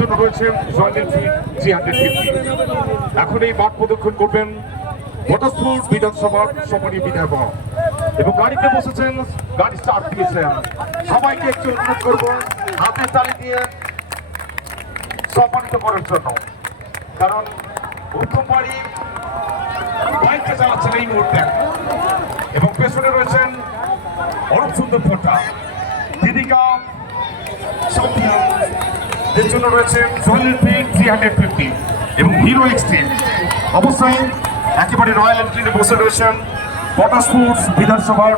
জন্য রয়েছে joint three hundred fifty এখন এই মাঠ প্রদক্ষিণ করবেন মোটরস্পুর বিধানসভার সম্মানীয় বিধায়ক। এবং গাড়িতে বসেছেন গাড়ি স্টার্ট দিয়েছেন সবাইকে একটু অনুরোধ করব। হাতে তালি দিয়ে সম্মানিত করার জন্য। কারণ উত্তম বাড়ি বাইকটা চালাচ্ছেন এই মুহূর্তে। এবং পেছনে রয়েছেন অরূপ সুন্দর ভট্টা। দিদিকা এর জন্য রয়েছে এনফিল্ড থ্রি হান্ড্রেড ফিফটি এবং হিরো এক্সট্রিম অবশ্যই একেবারে রয়্যাল এনফিল্ডে বসে রয়েছেন। পটাশ ফুডস বিধানসভার